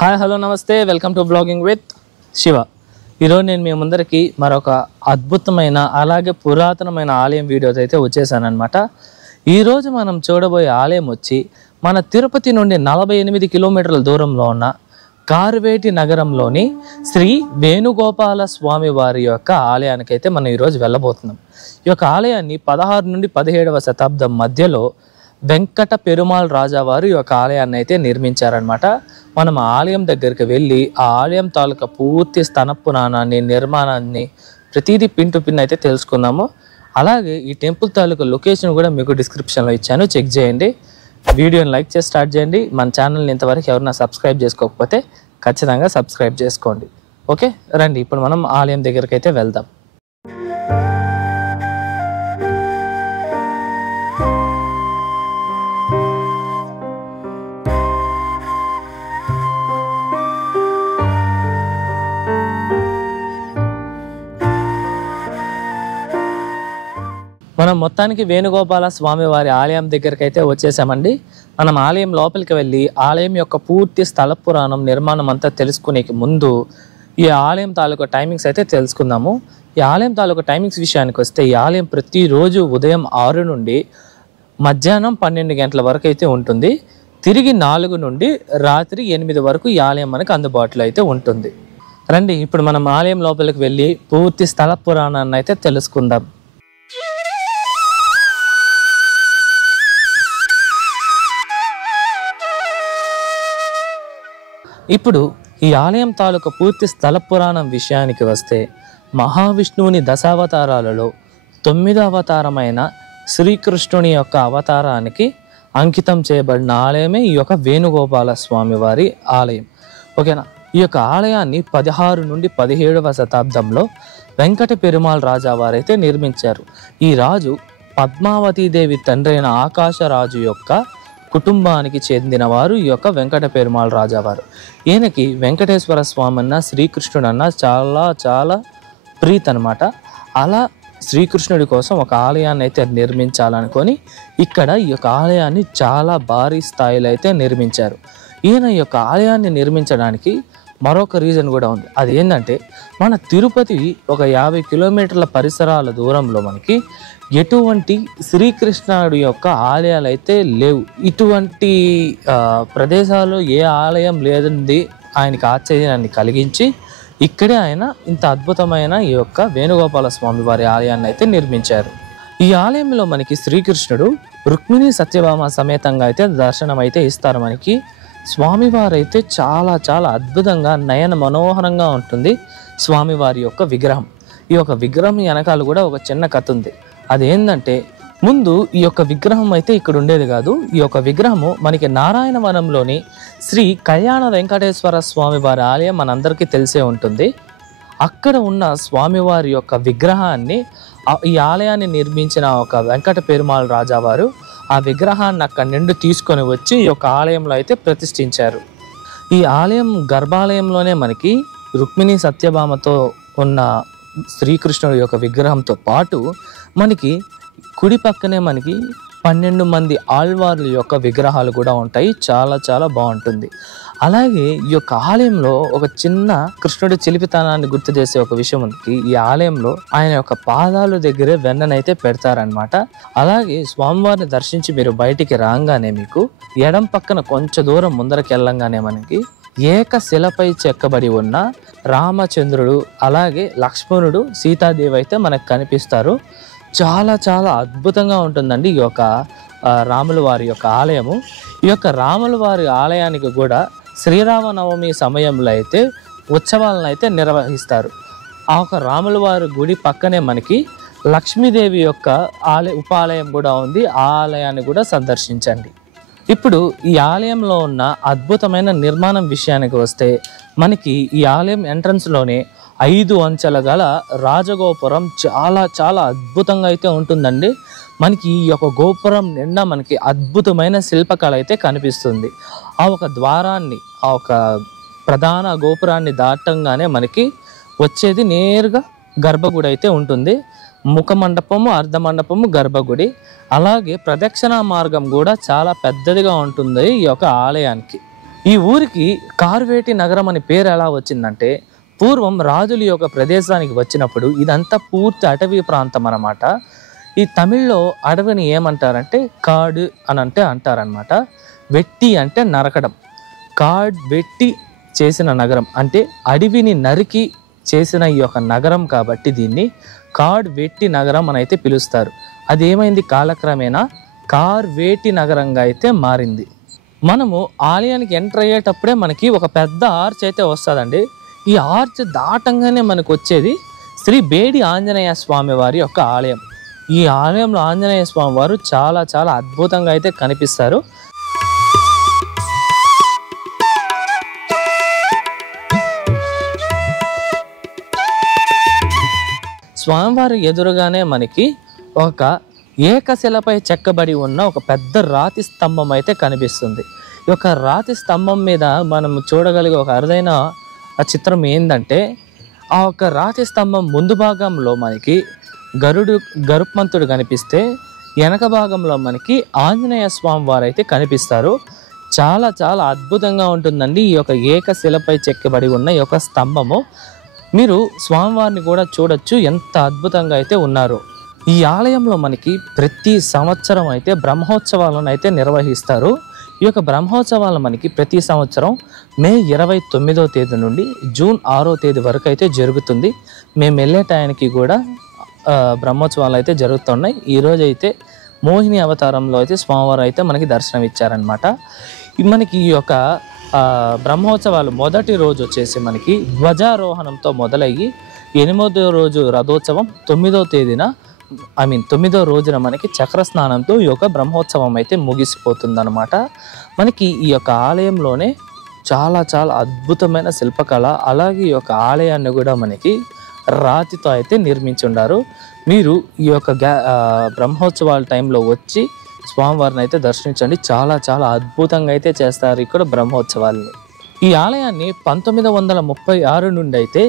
Hi hello నమస్తే welcome to blogging with Shiva. ఈరోజు నేను మీ ముందరికి మరొక అద్భుతమైన అలాగే పురాతనమైన ఆలయం వీడియోతో అయితే వచ్చేసానమాట. ఈరోజు మనం చూడబోయే ఆలయం వచ్చి మన తిరుపతి నుండి 48 కిలోమీటర్ల దూరంలో ఉన్న కార్వేటి నగరంలోని శ్రీ వేణుగోపాల స్వామి వారి యొక్క ఆలయానికి అయితే మనం ఈరోజు వెళ్ళబోతున్నాం. ఈ యొక్క ఆలయాన్ని 16 నుండి 17వ శతాబ్దం మధ్యలో వెంకట పెరుమాళ్ రాజావారు ఈ యొక్క ఆలయాన్ని అయితే నిర్మించారనమాట. మనం ఆలయం దగ్గరికి వెళ్ళి ఆ ఆలయం తాలూకా పూర్తి స్థన పురాణాన్ని, నిర్మాణాన్ని ప్రతిదీ పిన్ టు పిన్ అయితే తెలుసుకుందాము. అలాగే ఈ టెంపుల్ తాలూకా లొకేషన్ కూడా మీకు డిస్క్రిప్షన్లో ఇచ్చాను, చెక్ చేయండి. వీడియోని లైక్ చేసి స్టార్ట్ చేయండి. మన ఛానల్ని ఇంతవరకు ఎవరైనా సబ్స్క్రైబ్ చేసుకోకపోతే ఖచ్చితంగా సబ్స్క్రైబ్ చేసుకోండి. ఓకే, రండి ఇప్పుడు మనం ఆలయం దగ్గరికి అయితే వెళ్దాం. మనం మొత్తానికి వేణుగోపాల స్వామి వారి ఆలయం దగ్గరికి అయితే వచ్చేసామండి. మనం ఆలయం లోపలికి వెళ్ళి ఆలయం యొక్క పూర్తి స్థల పురాణం, నిర్మాణం అంతా తెలుసుకునే ముందు ఈ ఆలయం తాలూకా టైమింగ్స్ అయితే తెలుసుకుందాము. ఈ ఆలయం తాలూకా టైమింగ్స్ విషయానికి వస్తే ఈ ఆలయం ప్రతిరోజు ఉదయం 6 నుండి మధ్యాహ్నం 12 గంటల వరకు అయితే ఉంటుంది. తిరిగి 4 నుండి రాత్రి 8 వరకు ఈ ఆలయం మనకు అందుబాటులో అయితే ఉంటుంది. రండి ఇప్పుడు మనం ఆలయం లోపలికి వెళ్ళి పూర్తి స్థల పురాణాన్ని అయితే తెలుసుకుందాం. ఇప్పుడు ఈ ఆలయం తాలూకా పూర్తి స్థల పురాణం విషయానికి వస్తే మహావిష్ణువుని దశావతారాలలో 9వ అవతారమైన శ్రీకృష్ణుని యొక్క అవతారానికి అంకితం చేయబడిన ఆలయమే ఈ యొక్క వేణుగోపాల స్వామి వారి ఆలయం. ఓకేనా, ఈ యొక్క ఆలయాన్ని 16 నుండి 17వ శతాబ్దంలో వెంకట పెరుమాళ్ రాజావారైతే నిర్మించారు. ఈ రాజు పద్మావతీదేవి తండ్రి అయిన ఆకాశరాజు యొక్క కుటుంబానికి చెందినవారు ఈ యొక్క వెంకట పెరుమాళ్ రాజావారు. ఈయనకి వెంకటేశ్వర స్వామి అన్న, శ్రీకృష్ణుడు అన్న చాలా చాలా ప్రీతి అనమాట. అలా శ్రీకృష్ణుడి కోసం ఒక ఆలయాన్ని అయితే నిర్మించాలనుకొని ఇక్కడ ఈ యొక్క ఆలయాన్ని చాలా భారీ స్థాయిలో అయితే నిర్మించారు. ఈయన ఈ యొక్క ఆలయాన్ని నిర్మించడానికి మరొక రీజన్ కూడా ఉంది. అది ఏంటంటే మన తిరుపతి ఒక 50 కిలోమీటర్ల పరిసరాల దూరంలో మనకి ఎటువంటి శ్రీకృష్ణుడి యొక్క ఆలయాలు అయితే లేవు. ఇటువంటి ప్రదేశాల్లో ఏ ఆలయం లేదండి ఆయనకి ఆశ్చర్యాన్ని కలిగించి ఇక్కడే ఆయన ఇంత అద్భుతమైన ఈ యొక్క వేణుగోపాల స్వామి వారి ఆలయాన్ని అయితే నిర్మించారు. ఈ ఆలయంలో మనకి శ్రీకృష్ణుడు రుక్మిణి సత్యభామ సమేతంగా అయితే దర్శనం అయితే ఇస్తారు. మనకి స్వామివారైతే చాలా చాలా అద్భుతంగా నయన మనోహరంగా ఉంటుంది స్వామివారి యొక్క విగ్రహం. ఈ యొక్క విగ్రహం వెనకాల కూడా ఒక చిన్న కథ ఉంది. అదేంటంటే ముందు ఈ యొక్క విగ్రహం అయితే ఇక్కడ ఉండేది కాదు. ఈ యొక్క విగ్రహము మనకి నారాయణవనంలోని శ్రీ కళ్యాణ వెంకటేశ్వర స్వామి వారి ఆలయం మనందరికీ తెలిసే ఉంటుంది. అక్కడ ఉన్న స్వామివారి యొక్క విగ్రహాన్ని ఈ ఆలయాన్ని నిర్మించిన ఒక వెంకట పెరుమాళ్ రాజావారు ఆ విగ్రహాన్ని అక్కడి నుండి తీసుకొని వచ్చి ఈ యొక్క ఆలయంలో అయితే ప్రతిష్ఠించారు. ఈ ఆలయం గర్భాలయంలోనే మనకి రుక్మిణి సత్యభామతో ఉన్న శ్రీకృష్ణుడి యొక్క విగ్రహంతో పాటు మనకి కుడి పక్కనే మనకి 12 మంది ఆళ్వార్ల యొక్క విగ్రహాలు కూడా ఉంటాయి. చాలా చాలా బాగుంటుంది. అలాగే ఈ యొక్క ఆలయంలో ఒక చిన్న కృష్ణుడి చిలిపితనాన్ని గుర్తు చేసే ఒక విషయం ఉంది. ఈ ఆలయంలో ఆయన యొక్క పాదాల దగ్గరే వెన్ననైతే పెడతారనమాట. అలాగే స్వామివారిని దర్శించి మీరు బయటికి రాగానే మీకు ఎడం పక్కన కొంచెం దూరం ముందరకు వెళ్ళంగానే మనకి ఏకశిలపై చెక్కబడి ఉన్న రామచంద్రుడు అలాగే లక్ష్మణుడు, సీతాదేవి అయితే మనకు కనిపిస్తారు. చాలా చాలా అద్భుతంగా ఉంటుందండి ఈ యొక్క రాముల వారి యొక్క ఆలయము. ఈ యొక్క రాముల వారి ఆలయానికి కూడా శ్రీరామనవమి సమయంలో అయితే ఉత్సవాలను అయితే నిర్వహిస్తారు. ఆ ఒక రాముల వారి గుడి పక్కనే మనకి లక్ష్మీదేవి యొక్క ఉపాలయం కూడా ఉంది. ఆ ఆలయాన్ని కూడా సందర్శించండి. ఇప్పుడు ఈ ఆలయంలో ఉన్న అద్భుతమైన నిర్మాణం విషయానికి వస్తే మనకి ఈ ఆలయం ఎంట్రన్స్లోనే 5 అంచెల గల రాజగోపురం చాలా చాలా అద్భుతంగా అయితే ఉంటుందండి. మనకి ఈ యొక్క గోపురం నిండా మనకి అద్భుతమైన శిల్పకళ అయితే కనిపిస్తుంది. ఆ ఒక ద్వారాన్ని, ఆ ఒక ప్రధాన గోపురాన్ని దాటంగానే మనకి వచ్చేది నేరుగా గర్భగుడి అయితే ఉంటుంది. ముఖ మండపము, అర్ధ మండపము, గర్భగుడి. అలాగే ప్రదక్షిణ మార్గం కూడా చాలా పెద్దదిగా ఉంటుంది ఈ యొక్క ఆలయానికి. ఈ ఊరికి కార్వేటి నగరం అని పేరు ఎలా వచ్చిందంటే, పూర్వం రాజుల యొక్క ప్రదేశానికి వచ్చినప్పుడు ఇదంతా పూర్తి అటవీ ప్రాంతం అన్నమాట. ఈ తమిళ్లో అడవిని ఏమంటారంటే కాడు అని అంటారనమాట. వెట్టి అంటే నరకడం. కాడ్ వెట్టి చేసిన నగరం అంటే అడవిని నరికి చేసిన ఈ యొక్క నగరం కాబట్టి దీన్ని కాడ్ వెట్టి నగరం అని అయితే పిలుస్తారు. అదేమైంది కాలక్రమేణా కార్వేటి నగరంగా అయితే మారింది. మనము ఆలయానికి ఎంటర్ అయ్యేటప్పుడే మనకి ఒక పెద్ద ఆర్చ్ అయితే వస్తుందండి. ఈ ఆర్చ్ దాటంగానే మనకు వచ్చేది శ్రీ బేడి ఆంజనేయ స్వామి వారి యొక్క ఆలయం. ఈ ఆలయంలో ఆంజనేయ స్వామి వారు చాలా చాలా అద్భుతంగా అయితే కనిపిస్తారు. స్వామివారి ఎదురుగానే మనకి ఒక ఏకశిలపై చెక్కబడి ఉన్న ఒక పెద్ద రాతి స్తంభం అయితే కనిపిస్తుంది. ఈ యొక్క రాతి స్తంభం మీద మనం చూడగలిగే ఒక అరుదైన చిత్రం ఏంటంటే, ఆ యొక్క రాతి స్తంభం ముందు భాగంలో మనకి గరుత్మంతుడు కనిపిస్తే, వెనక భాగంలో మనకి ఆంజనేయ స్వామి వారు అయితే కనిపిస్తారు. చాలా చాలా అద్భుతంగా ఉంటుందండి ఈ యొక్క ఏకశిలపై చెక్కబడి ఉన్న ఈ యొక్క స్తంభము. మీరు స్వామివారిని కూడా చూడొచ్చు, ఎంత అద్భుతంగా అయితే ఉన్నారు. ఈ ఆలయంలో మనకి ప్రతి సంవత్సరం అయితే బ్రహ్మోత్సవాలను అయితే నిర్వహిస్తారు. ఈ యొక్క బ్రహ్మోత్సవాలు మనకి ప్రతి సంవత్సరం మే 29వ తేదీ నుండి జూన్ 6వ తేదీ వరకు అయితే జరుగుతుంది. మేము వెళ్ళే టైంకి కూడా బ్రహ్మోత్సవాలు అయితే జరుగుతున్నాయి. ఈరోజు అయితే మోహిని అవతారంలో అయితే స్వామివారు అయితే మనకి దర్శనం ఇచ్చారనమాట. మనకి ఈ యొక్క బ్రహ్మోత్సవాలు మొదటి రోజు వచ్చేసి మనకి ధ్వజారోహణంతో మొదలయ్యి 8వ రోజు రథోత్సవం, 9వ రోజున మనకి చక్ర స్నానంతో ఈ యొక్క బ్రహ్మోత్సవం అయితే ముగిసిపోతుందన్నమాట. మనకి ఈ యొక్క ఆలయంలోనే చాలా చాలా అద్భుతమైన శిల్పకళ, అలాగే ఈ యొక్క ఆలయాన్ని కూడా మనకి రాతితో అయితే నిర్మించి ఉన్నారు. మీరు ఈ యొక్క బ్రహ్మోత్సవాల టైంలో వచ్చి స్వామివారిని అయితే దర్శించండి. చాలా చాలా అద్భుతంగా అయితే చేస్తారు ఇక్కడ బ్రహ్మోత్సవాల్ని. ఈ ఆలయాన్ని 1936 నుండి అయితే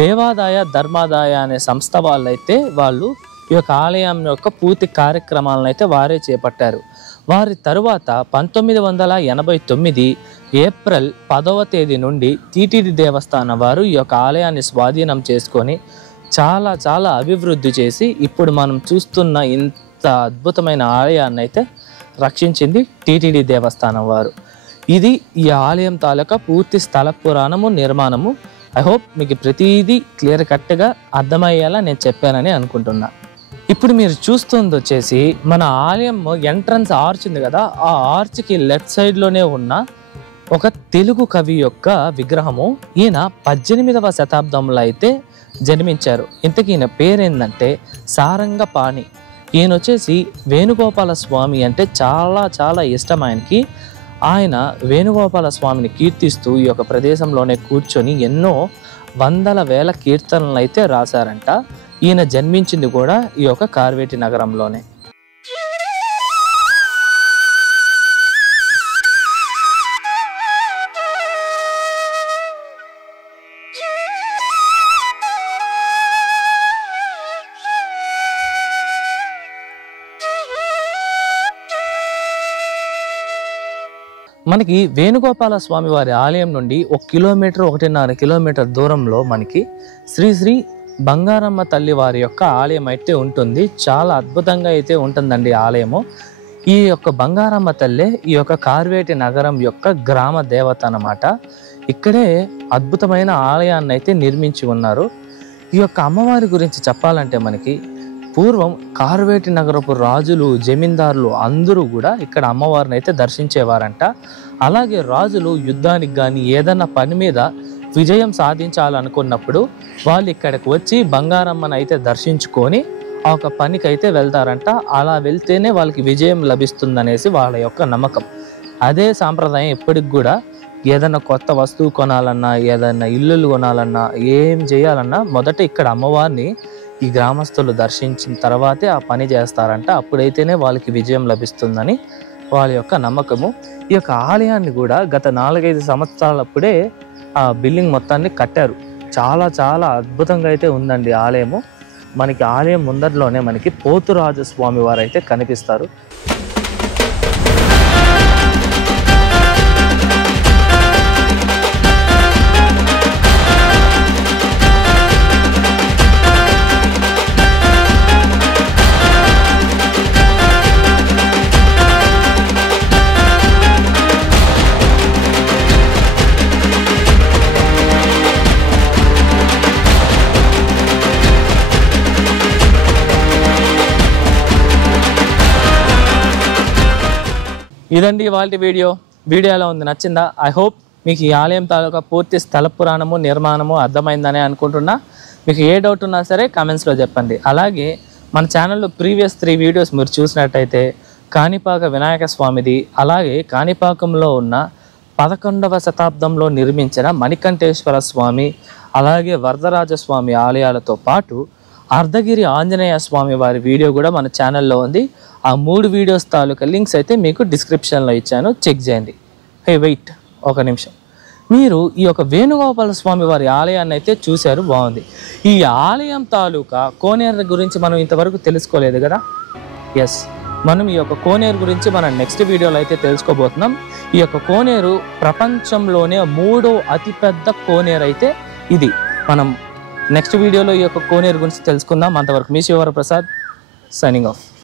దేవాదాయ ధర్మాదాయ అనే సంస్థ వాళ్ళు ఈ యొక్క ఆలయం యొక్క పూర్తి కార్యక్రమాలను అయితే వారే చేపట్టారు. వారి తరువాత 1989 ఏప్రిల్ 10వ తేదీ నుండి టీటీడీ దేవస్థానం వారు ఈ యొక్క ఆలయాన్ని స్వాధీనం చేసుకొని చాలా చాలా అభివృద్ధి చేసి ఇప్పుడు మనం చూస్తున్న ఇంత అద్భుతమైన ఆలయాన్ని అయితే రక్షించింది టీటీడీ దేవస్థానం వారు. ఇది ఈ ఆలయం తాలూకా పూర్తి స్థల పురాణము, నిర్మాణము. ఐ హోప్ మీకు ప్రతిదీ క్లియర్ కట్గా అర్థమయ్యేలా నేను చెప్పానని అనుకుంటున్నా. ఇప్పుడు మీరు చూస్తుంది వచ్చేసి మన ఆలయం ఎంట్రన్స్ ఆర్చ్ ఉంది కదా, ఆ ఆర్చ్కి లెఫ్ట్ సైడ్లోనే ఉన్న ఒక తెలుగు కవి యొక్క విగ్రహము. ఈయన 18వ శతాబ్దంలో అయితే జన్మించారు. ఇంతకీ ఈయన పేరేందంటే సారంగపాణి. ఈయన వచ్చేసి వేణుగోపాల స్వామి అంటే చాలా చాలా ఇష్టం ఆయనకి. ఆయన వేణుగోపాల స్వామిని కీర్తిస్తూ ఈ యొక్క ప్రదేశంలోనే కూర్చొని ఎన్నో వందల వేల కీర్తనలు అయితే రాశారంట. ఈయన జన్మించింది కూడా ఈ యొక్క కార్వేటి నగరంలోనే. మనకి వేణుగోపాల స్వామి వారి ఆలయం నుండి 1.5 కిలోమీటర్ దూరంలో మనకి శ్రీ బంగారమ్మ తల్లి వారి యొక్క ఆలయం అయితే ఉంటుంది. చాలా అద్భుతంగా అయితే ఉంటుందండి ఆలయము. ఈ యొక్క బంగారమ్మ తల్లి ఈ యొక్క కార్వేటి నగరం యొక్క గ్రామ దేవత అన్నమాట. ఇక్కడే అద్భుతమైన ఆలయాన్ని అయితే నిర్మించి ఉన్నారు. ఈ యొక్క అమ్మవారి గురించి చెప్పాలంటే మనకి పూర్వం కార్వేటి నగరపు రాజులు, జమీందారులు అందరూ కూడా ఇక్కడ అమ్మవారిని అయితే దర్శించేవారంట. అలాగే రాజులు యుద్ధానికి కానీ ఏదన్నా పని మీద విజయం సాధించాలనుకున్నప్పుడు వాళ్ళు ఇక్కడికి వచ్చి బంగారమ్మని అయితే దర్శించుకొని ఆ ఒక పనికి అయితే వెళ్తారంట. అలా వెళ్తేనే వాళ్ళకి విజయం లభిస్తుందనేసి వాళ్ళ యొక్క నమ్మకం. అదే సాంప్రదాయం ఇప్పటికి కూడా ఏదైనా కొత్త వస్తువు కొనాలన్నా, ఏదైనా ఇల్లులు కొనాలన్నా, ఏం చేయాలన్నా మొదట ఇక్కడ అమ్మవారిని ఈ గ్రామస్తులు దర్శించిన తర్వాతే ఆ పని చేస్తారంట. అప్పుడైతేనే వాళ్ళకి విజయం లభిస్తుందని వాళ్ళ యొక్క నమ్మకము. ఈ యొక్క ఆలయాన్ని కూడా గత 4-5 సంవత్సరాలప్పుడే ఆ బిల్డింగ్ మొత్తాన్ని కట్టారు. చాలా చాలా అద్భుతంగా అయితే ఉందండి ఆలయము. మనకి ఆలయం ముందరలోనే మనకి పోతురాజు స్వామి వారు అయితే కనిపిస్తారు. ఇదండి ఇవాళ వీడియో ఎలా ఉంది, నచ్చిందా? ఐ హోప్ మీకు ఈ ఆలయం తాలూకా పూర్తి స్థల పురాణము నిర్మాణము అర్థమైందని అనుకుంటున్నా. మీకు ఏ డౌట్ ఉన్నా సరే కామెంట్స్లో చెప్పండి. అలాగే మన ఛానల్లో ప్రీవియస్ 3 వీడియోస్ మీరు చూసినట్టయితే కాణిపాక వినాయక స్వామిది, అలాగే కాణిపాకంలో ఉన్న 11వ శతాబ్దంలో నిర్మించిన మణికంఠేశ్వర స్వామి, అలాగే వరదరాజస్వామి ఆలయాలతో పాటు అర్ధగిరి ఆంజనేయ స్వామి వారి వీడియో కూడా మన ఛానల్లో ఉంది. ఆ 3 వీడియోస్ తాలూకా లింక్స్ అయితే మీకు డిస్క్రిప్షన్లో ఇచ్చాను, చెక్ చేయండి. వెయిట్ ఒక నిమిషం, మీరు ఈ యొక్క వేణుగోపాల స్వామి వారి ఆలయాన్ని అయితే చూశారు, బాగుంది. ఈ ఆలయం తాలూకా కోనేరు గురించి మనం ఇంతవరకు తెలుసుకోలేదు కదా. ఎస్, మనం ఈ యొక్క కోనేరు గురించి మనం నెక్స్ట్ వీడియోలో అయితే తెలుసుకోబోతున్నాం. ఈ యొక్క కోనేరు ప్రపంచంలోనే 3వ అతిపెద్ద కోనేరు అయితే ఇది. మనం నెక్స్ట్ వీడియోలో ఈ యొక్క కోనేరు గురించి తెలుసుకుందాం. అంతవరకు మీ శివవరప్రసాద్ సైనింగ్ ఆఫ్.